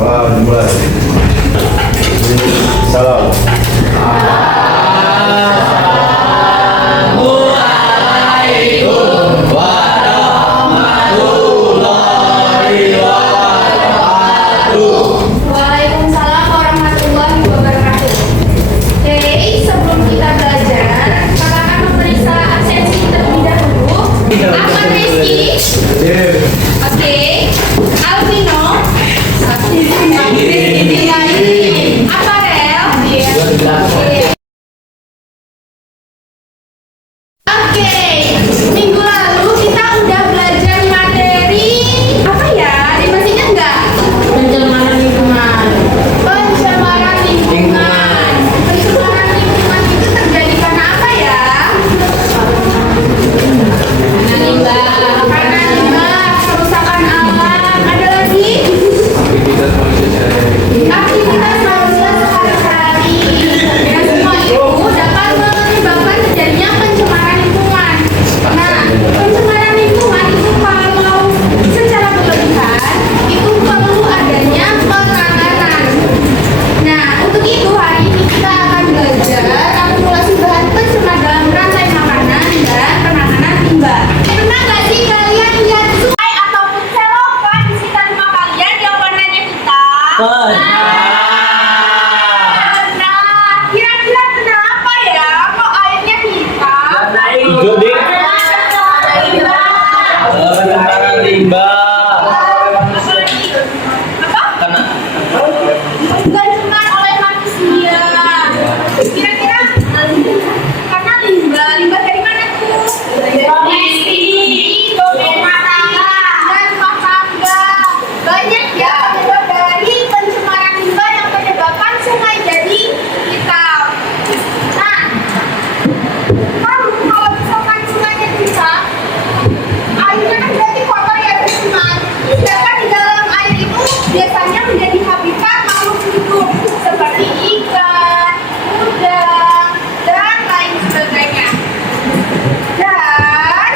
Doa dimulai. Salam. Waalaikumsalam warahmatullahi wabarakatuh. Oke, sebelum kita belajar, kita akan memeriksa absensi terlebih dahulu. Ahmad Rizky, oke, Alvino, Aparel, oke. Minggu lalu kita udah belajar materi apa ya? Masih ingat nggak? Pencemaran lingkungan. Pencemaran lingkungan. Pencemaran lingkungan itu terjadi karena apa ya? Karena limbah, kerusakan alam. Ada lagi? Aktivitas manusia sehari-hari. Dan semua itu dapat menyebabkan terjadinya pencemaran lingkungan. Nah, pencemaran lingkungan itu kalau secara berlebihan itu perlu adanya penanganan. Nah, untuk itu hari ini kita akan belajar akumulasi bahan pencemar dalam rantai makanan dan penanganan limbah. Pernah nggak sih kalian lihat sungai ataupun selokan di sekitar rumah kalian yang warnanya hitam? Nah, kira-kira kenapa ya kok airnya hitam? Hijau deh. Limbah. Limbah. Apa? Karena Digantikan oleh manusia. Kira-kira karena limbah dari mana tuh? Domestik, rumah tangga, dan rumah tangga. Banyak ya penyebab dari pencemaran limbah yang menyebabkan sungai jadi hitam. Nah, kalau misalkan sungainya hitam, airnya kan berarti kotor ya, bercemar. Sedangkan di dalam air itu biasanya menjadi habitat makhluk hidup seperti ikan, udang, dan lain sebagainya. Dan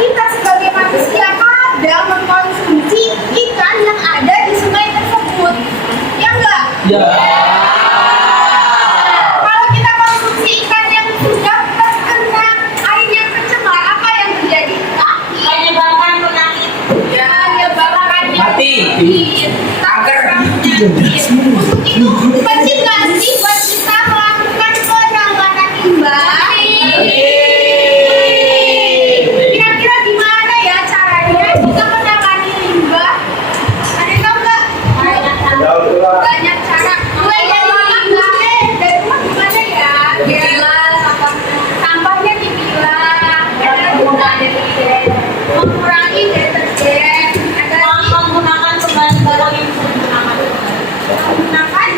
kita sebagai manusia kadang mengkonsumsi ikan yang ada di sungai tersebut. Ya enggak? ya. Kalau kita konsumsi ikan yang sudah terkena air yang tercemar, apa yang terjadi? Menyebabkan penyakit. Ya, menyebabkan Mati. penyakit. Untuk itu, wajib nggak sih buat kita melakukan penanganan limbah? Kira-kira gimana ya caranya kita menangani limbah? Ada yang tahu nggak? Banyak cara. Mulai dari mana dulu deh? Dari rumah gimana ya? Dipilah sampahnya dipilah. Mengurangi deterjen. Ada lagi menggunakan barang yang bisa digunakan. Menggunakan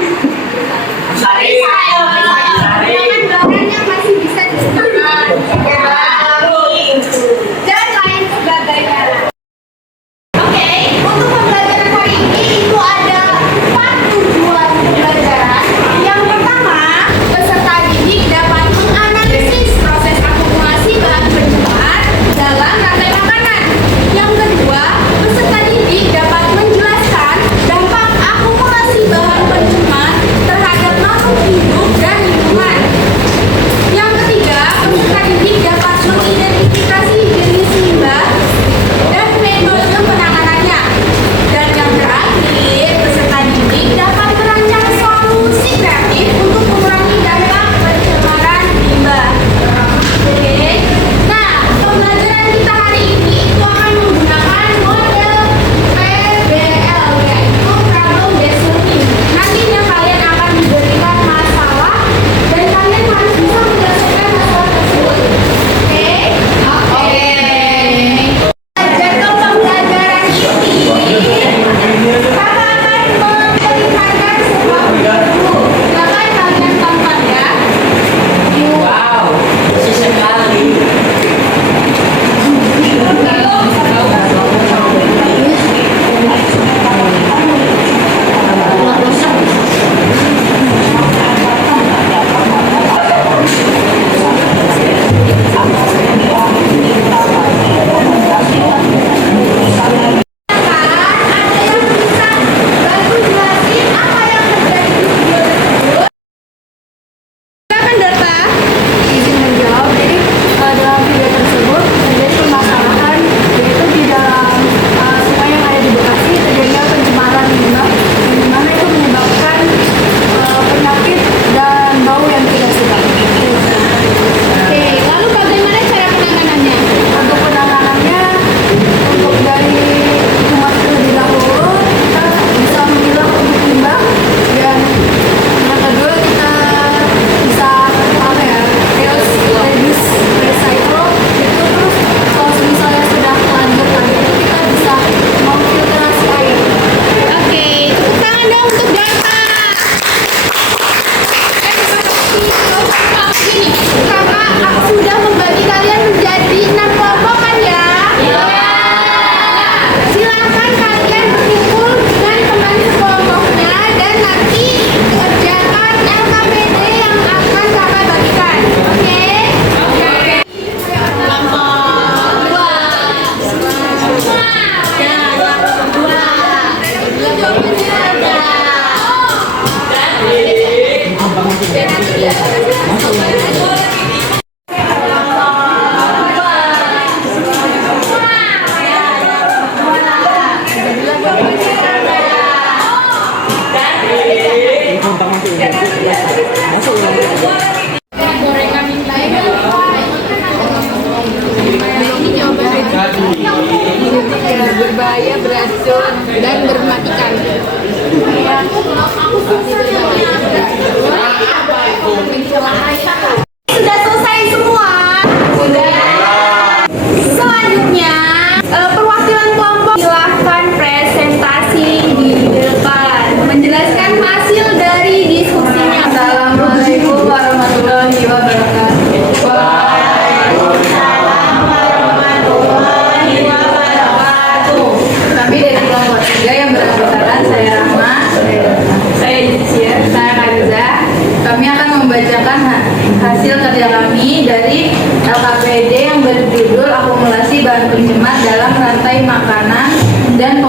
kami dari LKPD yang berjudul Akumulasi Bahan Pencemar dalam Rantai Makanan dan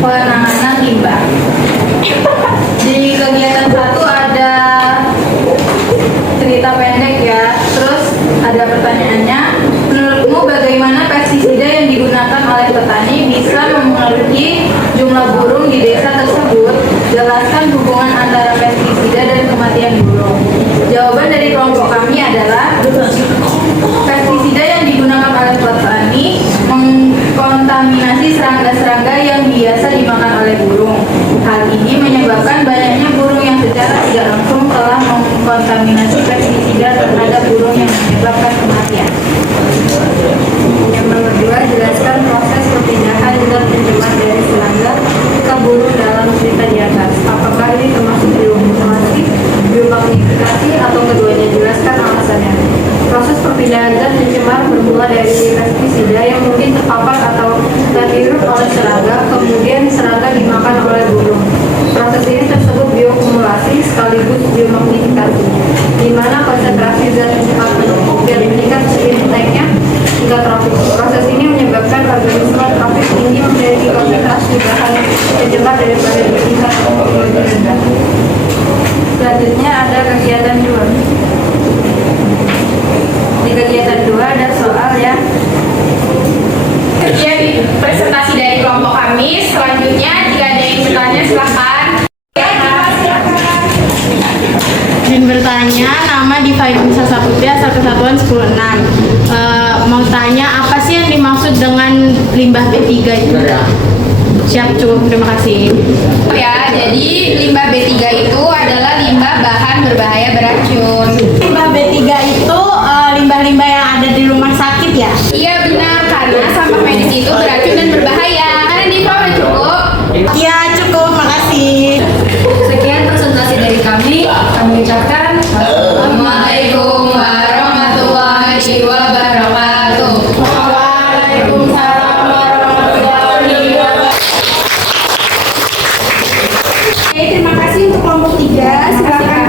Penanganan Limbah. Di kegiatan 1 ada cerita pendek ya, terus ada pertanyaannya. Menurutmu bagaimana pestisida yang digunakan oleh petani bisa mempengaruhi jumlah burung di desa tersebut? Jelaskan hubungan antara pestisida dan kematian burung. Jawaban dari kelompok kami adalah pestisida yang digunakan oleh petani mengkontaminasi serangga-serangga yang biasa dimakan oleh burung. Hal ini menyebabkan banyaknya burung yang secara tidak langsung telah mengkontaminasi pestisida terhadap burung yang menyebabkan kematian. Yang nomor 2, jelaskan proses perpindahan zat pencemar dari serangga ke burung dalam cerita di atas. Apakah ini termasuk bioakumulasi, biomagnifikasi, atau keduanya? Jelaskan alasannya. Proses perpindahan zat pencemar bermula dari pestisida yang mungkin terpapar atau terhirup oleh serangga, kemudian serangga dimakan oleh burung. Proses ini tersebut bioakumulasi sekaligus biomagnifikasi, di mana konsentrasi zat pencemar menumpuk dan meningkat seiring naiknya tingkat trofik. Proses ini menyebabkan organisme trofik tinggi memiliki konsentrasi bahan pencemar daripada di tingkat trofik lebih rendah. Selanjutnya ada kegiatan 2. Di kegiatan 2 ada soal ya. Jadi presentasi dari kelompok kami. Selanjutnya jika ada yang bertanya silahkan. Izin bertanya, nama Divaidin Sasaputri, asal kesatuan 106. Mau tanya apa sih yang dimaksud dengan limbah B3 itu? Siap, cukup, terima kasih. Ya, jadi limbah B3 itu adalah limbah bahan berbahaya beracun. Limbah B3 itu limbah-limbah yang ada di rumah sakit ya? Iya benar, karena sampah medis itu beracun dan berbahaya. Karena di udah cukup. Iya, cukup, makasih. Sekian presentasi dari kami ucapkan Assalamualaikum warahmatullahi wabarakatuh. Waalaikumsalam warahmatullahi wabarakatuh. Oke, terima kasih untuk kelompok 3. Silakan.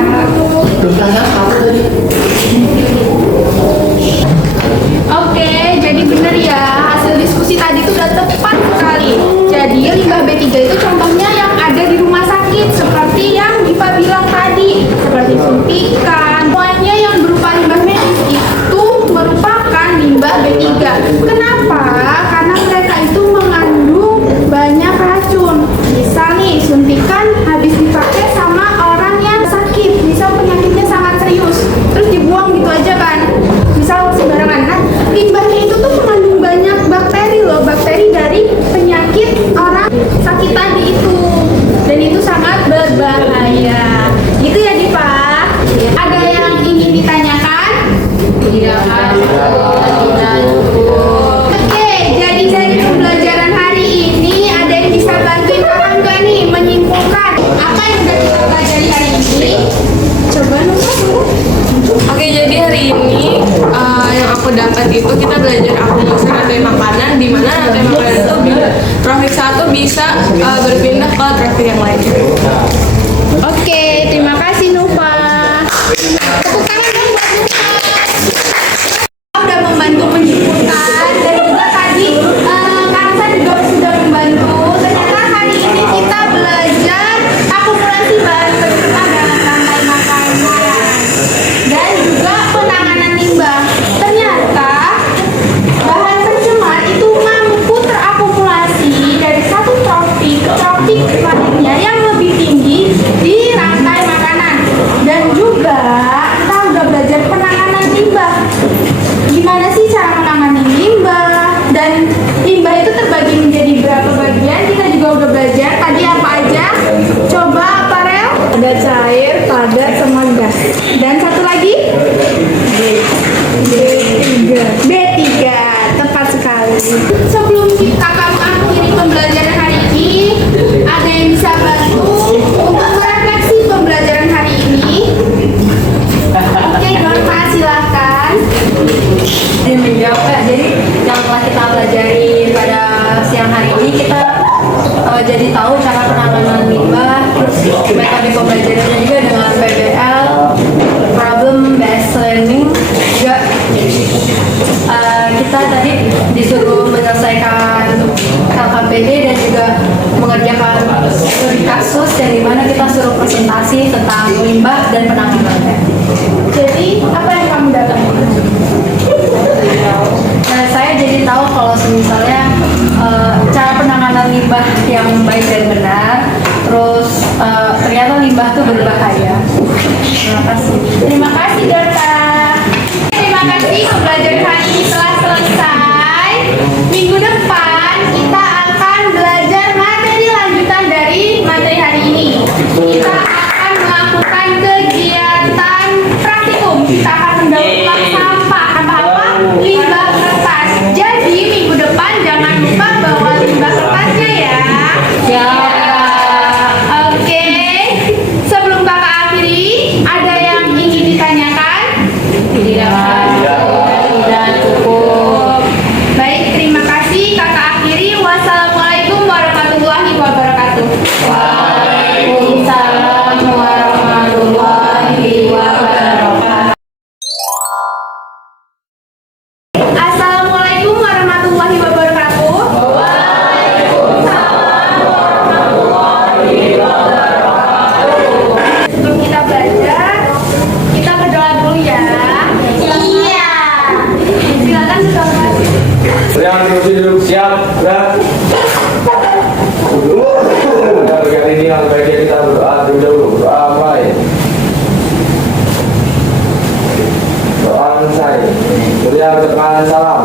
Oke, jadi benar ya, hasil diskusi tadi itu udah tepat sekali. Jadi limbah B3 itu contohnya yang ada di rumah sakit, seperti yang Diva bilang tadi, seperti suntikan. Semuanya yang berupa limbah medis itu merupakan limbah B3. Kenapa? Karena mereka itu mengandung banyak racun. Misal nih, suntikan habis dipakai sama orang yang sakit, misal penyakitnya sangat serius, terus dibuang gitu aja kan, misal sembarangan. Nah, limbahnya itu tuh mengandung banyak bakteri loh, bakteri dari penyakit orang sakit tadi itu, dan itu sangat berbahaya. Gitu ya Diva? Ada yang ingin ditanyakan? Tidak ada. Oke, jadi dari pembelajaran hari ini ada yang bisa bantuin kakak nggak nih menyimpulkan apa yang udah kita pelajari hari ini? Coba Nusa dulu. Oke, jadi hari ini yang aku dapat itu kita belajar akumulasi rantai makanan, di mana rantai makanan itu trofik 1 bisa berpindah ke trofik yang lainnya. Oke, terima kasih Nufa. Tepuk tangan dong buat Nufa. Udah membantu menyimpulkan, dan juga tadi Kansa juga sudah membantu. Ternyata hari ini kita belajar akumulasi bahan pencemar dalam rantai makanan dan juga penanganan limbah. Ternyata bahan pencemar itu mampu terakumulasi dari satu tropik ke tropik lainnya yang lebih tinggi di rantai makanan, dan juga kasus yang dimana kita suruh presentasi tentang limbah dan penanganannya. Jadi, apa yang kamu dapat? Nah, saya jadi tahu kalau misalnya cara penanganan limbah yang baik dan benar, terus ternyata limbah itu berbahaya. Terima kasih. Terima kasih, Dorta. Terima kasih, pembelajaran hari ini telah selesai. Minggu depan kita akan belajar materi lanjutan dari materi hari ini. Kita akan melakukan kegiatan praktikum. Kita akan mendaur ulang sampah. Apa? Limbah kertas. Jadi minggu depan jangan lupa bawa limbah kertasnya ya. Ya. Oke. Sebelum kakak akhiri, ada yang ingin ditanyakan? Tidak cukup. Baik, terima kasih. Kakak akhiri. Wassalamualaikum warahmatullahi wabarakatuh. Waalaikumsalam warahmatullahi wabarakatuh. Assalamualaikum warahmatullahi wabarakatuh. Sebelum kita belajar, kita berdoa dulu ya. Iya. Silakan berdoa. Yang duduk siap, gerak. Kali ini yang baiknya kita berdoa terlebih dahulu. Berdoa mulai. Doa selesai. Berikan pertemanan salam.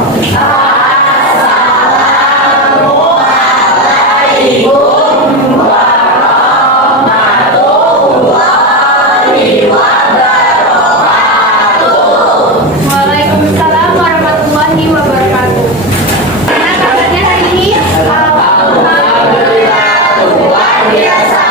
Waalaikumsalam warahmatullahi wabarakatuh. Gimana kabarnya hari ini? Alhamdulillah luar biasa.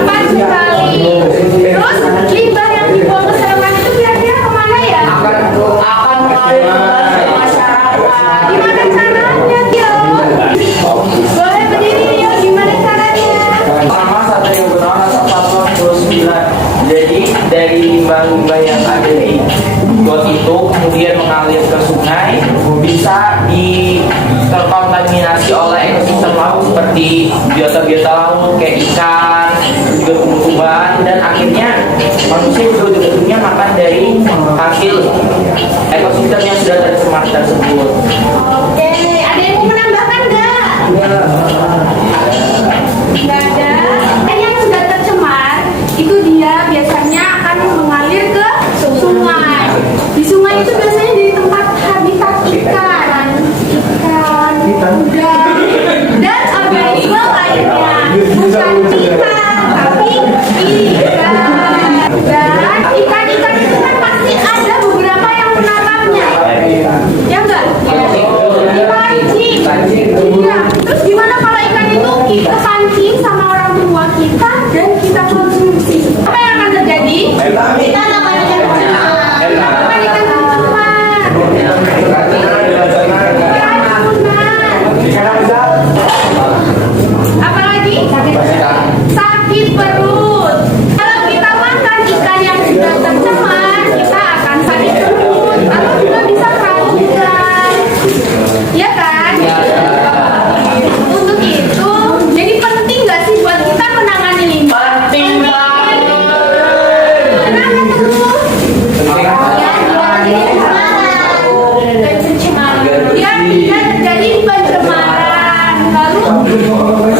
dapat sekali. Terus limbah yang dibuang ke selokan itu kira-kira kemana ya? Akan mengalir ke masyarakat. Gimana caranya, Tio? Boleh berdiri, Tio. Gimana caranya? Pertama Satrio Gunawan Asap Satuan 29. Jadi dari limbah-limbah yang ada di got itu kemudian mengalir ke sungai, bisa terkontaminasi oleh ekosistem laut seperti biota-biota laut kayak ikan, juga tumbuh-tumbuhan, dan akhirnya manusia juga ujung-ujungnya makan dari hasil ekosistem yang sudah tercemar tersebut. Oke, ada yang mau menambahkan nggak? Nggak ada. Yang sudah tercemar itu dia biasanya akan mengalir ke sungai. Di sungai itu biasanya jadi tempat habitat ikan, udang, dan organisme lainnya. Bukan ikan, tapi ikan. Dan ikan-ikan itu kan pasti ada beberapa yang menatapnya. Ya enggak? Dipancing. Iya. Terus gimana kalau ikan itu kita pancing sama orang tua kita dan kita konsumsi? Apa yang akan terjadi? Kita akan tercemar. Bukan ikan tercemar. Apalagi? Sakit perut. Kalau kita makan ikan yang sudah tercemar, kita akan sakit perut atau juga bisa keracunan. Ya kan? Untuk itu, jadi penting nggak sih buat kita menangani limbah? Penting banget. Kenapa terus? Ya, tidak terjadi pencemaran. Lalu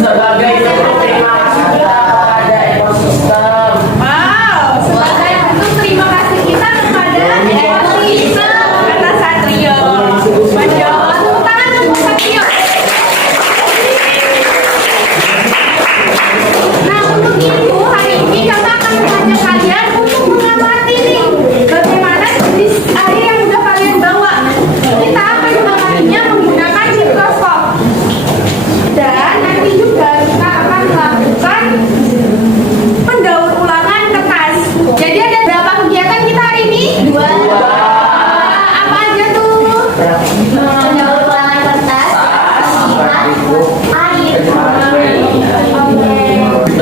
Sebagai terima kasih kita kepada ekosistem. wow, sebagai bentuk terima kasih kita kepada ekosistem kata Satrio. Masya Allah, tepuk tangan untuk Satrio. Nah, untuk itu hari ini kakak akan mengajak kalian untuk mengamati nih bagaimana jenis air yang udah kalian bawa. Kita akan mengamatinya menggunakan mikroskop. Dan nanti juga kita akan melakukan pendaur ulangan kertas. Jadi ada berapa kegiatan kita hari ini? 2. Apa aja tuh? Pendaur ulangan kertas, air. Oke.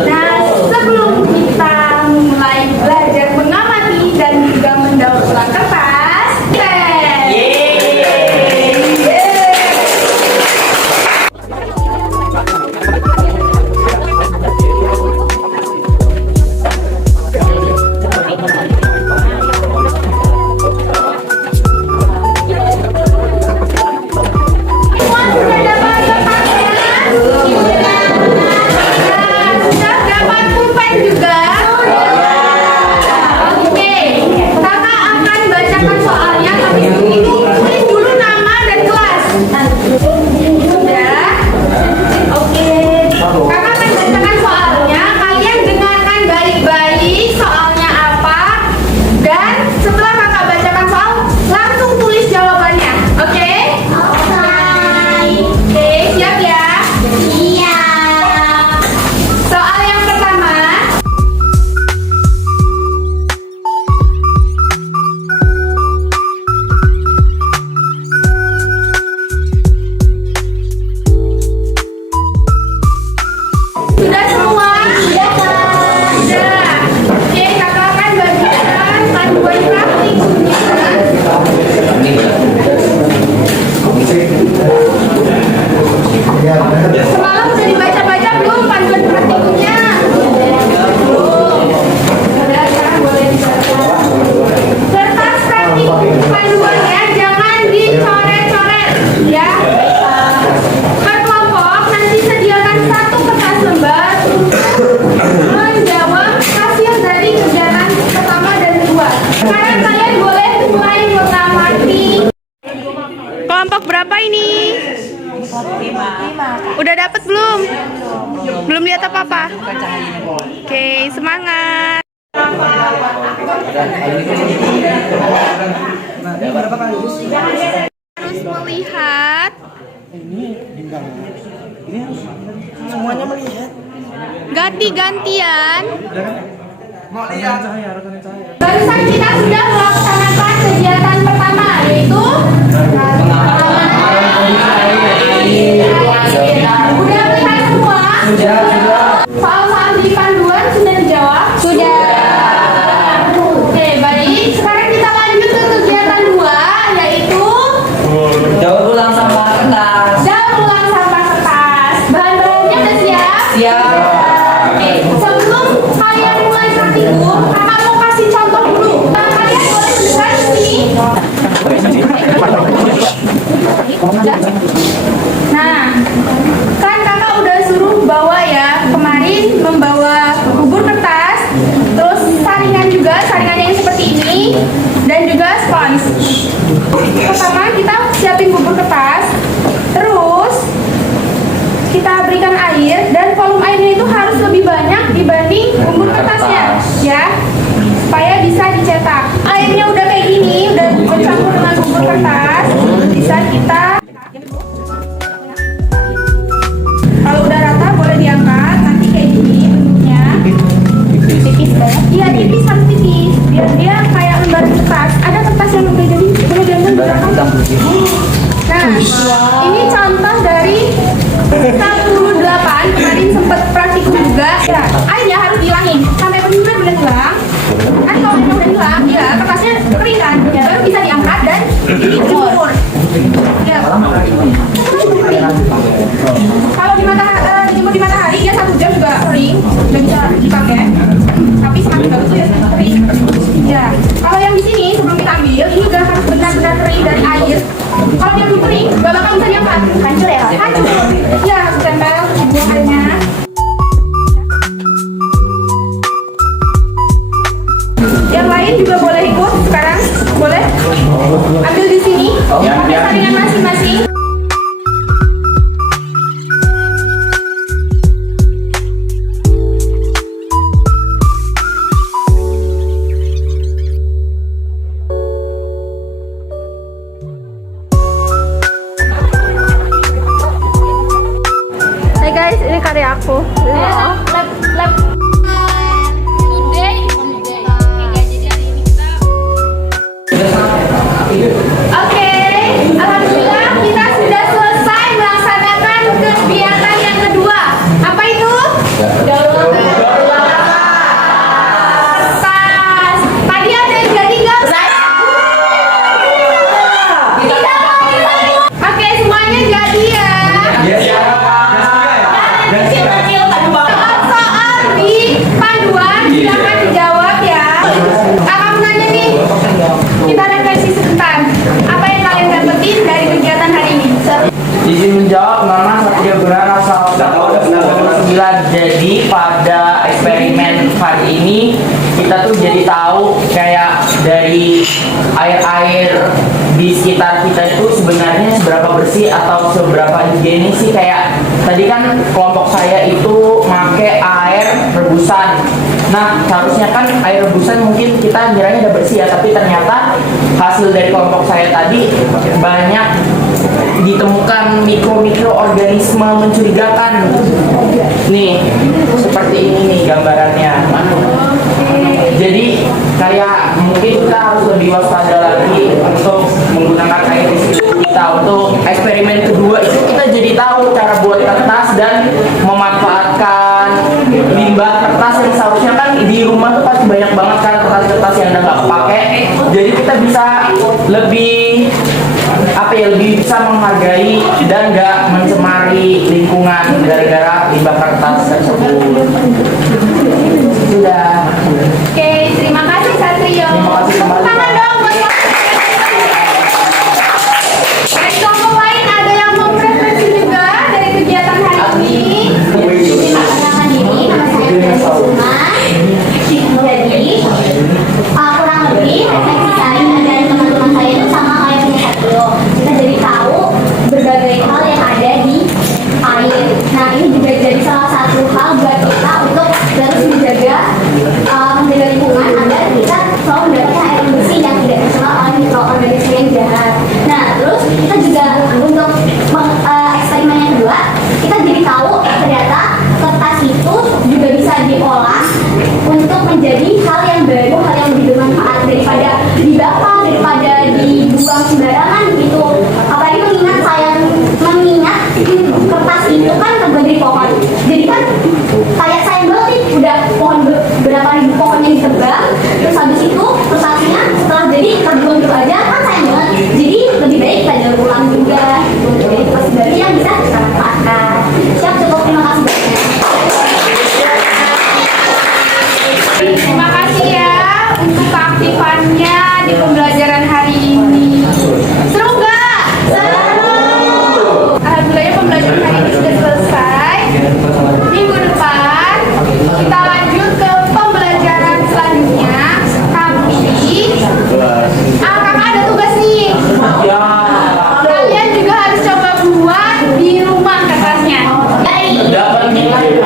Nah, sebelum kita mulai belajar mengamati dan juga mendaur ulang kertas, tes. Semua sudah dapat kertasnya? Sudah dapat pulpen juga? Oke, kakak akan bacakan soalnya, tapi itu tulis dulu nama dan kelas. Sudah? Oke. Kakak akan bacakan soalnya, kalian dengarkan baik-baik soalnya apa, dan setelah kakak bacakan soal, langsung tulis jawabannya. Oke? Oke, siap ya? Siap. Soal yang pertama. Sudah semua? Sudah. Sudah. Oke, kakak akan bagikan panduan praktik. Semalam sudah dibaca-baca belum panduan praktikumnya? Belum. Sudah, sekarang boleh dibaca. Kertas praktik panduannya jangan dicoret-coret, ya. Per kelompok nanti sediakan 1 kertas lembar untuk menjawab hasil dari kegiatan pertama dan kedua. Sekarang kalian boleh mulai mengamati. Kelompok berapa ini? 5. Udah dapet belum? Belum lihat apa-apa? Oke, semangat. Harus melihat Semuanya melihat. Ganti-gantian. Barusan kita sudah melaksanakan kegiatan pertama, yaitu udah melihat semua? Soal-soal di panduan sudah dijawab? Sudah. Oke, baik. Sekarang kita lanjut ke kegiatan 2, yaitu Daur ulang sampah kertas. daur ulang sampah kertas. Bahan-bahannya udah siap? Siap. Oke, sebelum kalian mulai praktikum, kakak mau kasih contoh dulu. Kalian boleh mendengar di sini. Nah, kan kakak udah suruh bawa ya, kemarin membawa bubur kertas, terus saringan juga, saringan yang seperti ini, dan juga spons. Pertama kita siapin bubur kertas, terus kita berikan air, dan volume airnya itu harus lebih banyak dibanding bubur kertasnya, ya, supaya bisa dicetak. Airnya udah kayak gini, udah bercampur dengan bubur kertas, bisa kita. Kalau udah rata boleh diangkat, nanti kayak gini bentuknya. Tipis banget. Iya tipis, harus tipis. Biar dia kayak lembaran kertas. Ada kertas yang udah jadi boleh diambil belakang. Nah, ini contoh dari 48 kemarin sempet praktikum juga. Ya, airnya harus dihilangin sampai benar-benar hilang. Kan kalau udah hilang, ya kertasnya kering kan, ya, baru bisa diangkat dan dijemur. Ya. Kalau dijemur di matahari dia 1 jam juga kering, udah bisa dipakai. Tapi semakin bagus tuh ya kering. Ya. Kalau yang di sini sebelum kita ambil, ini udah harus benar-benar kering dari air. Kalau yang belum kering, gak bakal bisa diangkat. Hancur ya? Hancur. Ya, harus tempel di airnya. Yang lain juga boleh ikut sekarang, boleh ambil di sini, pakai saringan masing-masing. Hai guys, ini karya aku. Oke, alhamdulillah kita sudah selesai melaksanakan kegiatan yang kedua. Apa itu? Kertas. Tadi ada yang jadi nggak? Oke, semuanya jadi ya. Soal di panduan silakan dijawab ya. Kakak menanya nih. Kita refleksi sebentar. Apa yang kalian dapetin dari kegiatan hari ini? Izin menjawab, Mama Satria Berana asal 9. Jadi pada eksperimen hari ini kita tuh jadi tahu kayak dari air-air di sekitar kita itu sebenarnya seberapa bersih atau seberapa higienis sih. Kayak tadi kan kelompok saya itu pakai air rebusan. Nah, seharusnya kan air rebusan mungkin kita kiranya udah bersih ya, tapi ternyata hasil dari kelompok saya tadi banyak ditemukan mikroorganisme mencurigakan. Nih, seperti ini nih gambarannya. Jadi kayak mungkin kita harus lebih waspada lagi untuk menggunakan air kita. Untuk eksperimen kedua itu kita jadi tahu cara buat kertas dan memanfaatkan limbah kertas yang seharusnya kan di rumah tuh pasti banyak banget kan kertas-kertas yang udah nggak kepake. Jadi kita bisa lebih lebih bisa menghargai dan nggak mencemari lingkungan gara-gara limbah kertas tersebut. Sudah. Oke, terima kasih Satrio. Terima kasih kembali. Tangan dong buat dari kelompok lain ada yang mau refleksi juga dari kegiatan hari ini. Perkenalkan diri, nama saya Suma. Jadi, kurang lebih refleksi saya dari teman-teman saya itu sama kayak punya Satrio. Kita jadi tahu berbagai hal yang ada di air. Nah, ini juga jadi salah satu hal buat kita untuk terus menjaga lingkungan agar diolah untuk menjadi hal yang baru, hal yang lebih bermanfaat daripada dibakar, daripada dibuang sembarangan gitu. Apalagi mengingat kertas itu kan terbuat dari pohon. Jadi kan kayak sayang banget nih, udah pohon berapa ribu pohon yang ditebang, terus habis itu prosesnya setelah jadi kita buang dulu aja kan sayang banget. Jadi lebih baik kita daur ulang juga gitu. Jadi itu pasti baru yang bisa kita manfaatkan. Siap, cukup, terima kasih banyak. Terima kasih ya untuk keaktifannya di pembelajaran hari ini. Seru nggak? Seru. Alhamdulillah pembelajaran hari ini sudah selesai. Minggu depan kita lanjut ke pembelajaran selanjutnya. Tapi kakak ada tugas nih. Ya. Kalian juga harus coba buat di rumah kertasnya. Dapat nilai.